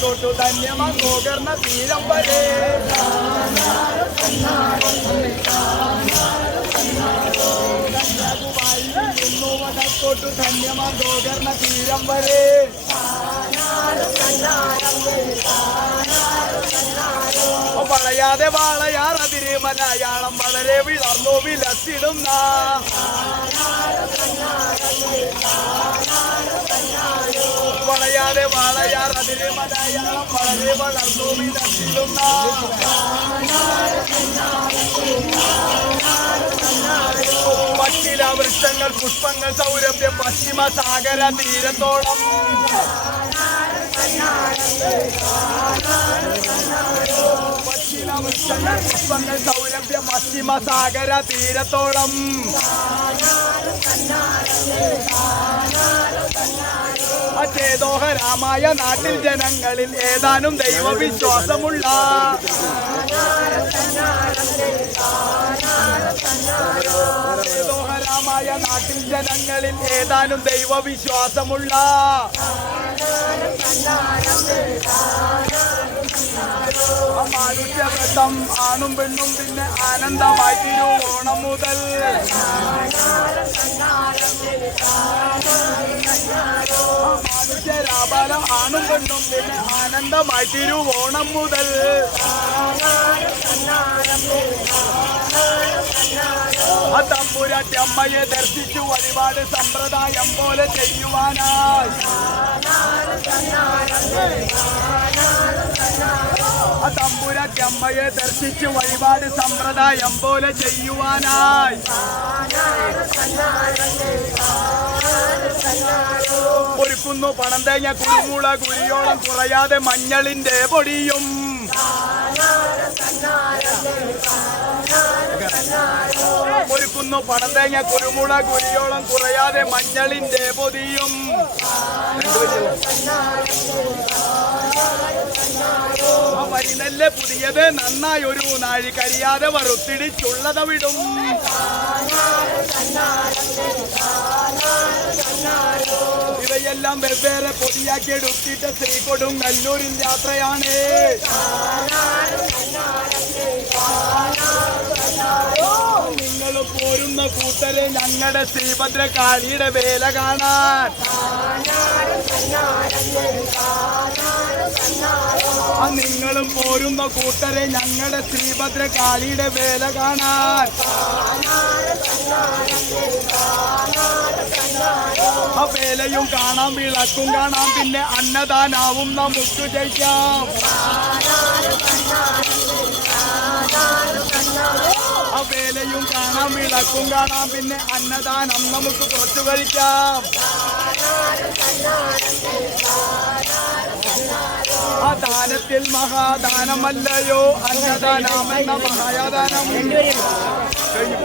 తోటు ధన్యమ గోగర్ణ తీరం పడే తోటు ధన్యమ గోగర్ణ తీరం పడే വളയാതെ വാളയാർ അതിര് മലയാളം വളരെ വിളർന്നു വിലസിടുന്ന. വളയാതെ വാളയാർ അതിര് മലയാളം വളരെ വളർന്നു വിലസിടുന്ന. പച്ചില വൃക്ഷങ്ങൾ പുഷ്പങ്ങൾ സൗരഭ്യം പശ്ചിമ സാഗര തീരത്തോളം. പച്ചില പുഷ്പങ്ങൾ സൗരഭ്യം പശ്ചിമ സാഗര തീരത്തോളം അചേതോഹരാമായ നാട്ടിൽ ജനങ്ങളിൽ ഏതാനും ദൈവവിശ്വാസമുള്ള ദോഹരാമായ നാട്ടിൽ ജനങ്ങളിൽ ഏതാനും ദൈവവിശ്വാസമുള്ള മനുഷ്യവൃത്തം ആണും പെണ്ണും പിന്നെ ആനന്ദമായി ഓണം മുതൽ. മനുഷ്യരാബലം ആണും പെണ്ണും പിന്നെ ആനന്ദമായി ഓണം മുതൽ. അമ്മയെ ദർശിച്ചു വഴിപാട് സമ്പ്രദായം പോലെ ചെയ്യുവാനായി. ആ ദർശിച്ച് വഴിപാട് സമ്പ്രദായം പോലെ ചെയ്യുവാനായി. ഒരുക്കുന്നു പണം തേങ്ങ കുരുമുള കുരിയോളം കുറയാതെ മഞ്ഞളിന്റെ പൊടിയും. ഒരുക്കുന്നു പണം തേങ്ങ കുരുമുള കുരിയോളം കുറയാതെ മഞ്ഞളിന്റെ പൊതിയും. വരിനെല്ല് പുതിയത്? നന്നായി ഒരു നാഴി കരിയാതെ വറുത്തിടിച്ചുള്ളത് വിടും. ഇവയെല്ലാം വെവ്വേറെ പൊതിയാക്കി എടുത്തിട്ട് ശ്രീ കൊടുങ്ങല്ലൂരിൽ യാത്രയാണ്. നിങ്ങൾ പോരുന്ന കൂട്ടരെ ഞങ്ങളുടെ ശ്രീഭദ്ര കാളിയുടെ വേല കാണാൻ. നിങ്ങളും പോരുന്ന കൂട്ടരെ ഞങ്ങളുടെ ശ്രീഭദ്ര കാളിയുടെ വേല കാണാൻ. ആ വേലയും കാണാം വിളക്കും കാണാം പിന്നെ അന്നദാനാവും നമുക്ക് ജയിക്കാം. ആ വേലയും കാണാം വിളക്കും കാണാം പിന്നെ അന്നദാനം നമുക്ക് കുറച്ചു കഴിക്കാം ദാനത്തിൽ മഹാദാനമല്ലയോ അന്നദാനമെന്ന മഹായാദാനം കഴിഞ്ഞു.